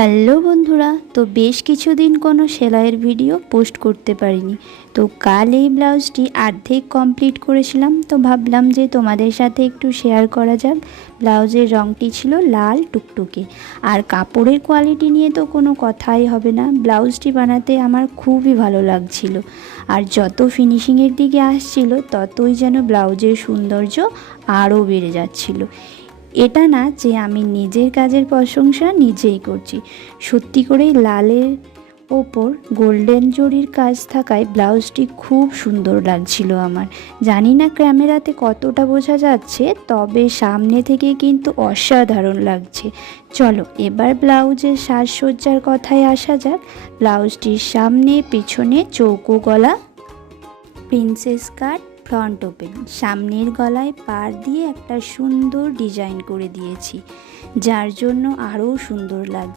Hello বন্ধুরা, তো বেশ কিছুদিন কোনো সেলাইয়ের ভিডিও পোস্ট করতে পারিনি। তো কাল এই ব্লাউজটি অর্ধেক কমপ্লিট করেছিলাম, তো ভাবলাম যে তোমাদের সাথে একটু শেয়ার করা যাক। ব্লাউজের রঙটি ছিল লাল টুকটুকে, আর কাপড়ের কোয়ালিটি নিয়ে তো কোনো কথাই হবে না। ব্লাউজটি বানাতে আমার খুবই ভালো লাগছিল, আর যত ফিনিশিংয়ের দিকে আসছিল ততই যেন ব্লাউজের সৌন্দর্য আরও বেড়ে যাচ্ছিল। এটা না যে আমি নিজের কাজের প্রশংসা নিজেই করছি, সত্যি করেই লালের ওপর গোল্ডেন জরির কাজ থাকায় ব্লাউজটি খুব সুন্দর লাগছিল আমার। জানি না ক্যামেরাতে কতটা বোঝা যাচ্ছে, তবে সামনে থেকে কিন্তু অসাধারণ লাগছে। চলো এবার ব্লাউজের সাজসজ্জার কথায় আসা যাক। ব্লাউজটির সামনে পিছনে চৌকো গলা, প্রিন্সেস কাট, ফ্রন্ট ওপেন। সামনের গলায় পাড় দিয়ে একটা সুন্দর ডিজাইন করে দিয়েছি, যার জন্য আরও সুন্দর লাগছে।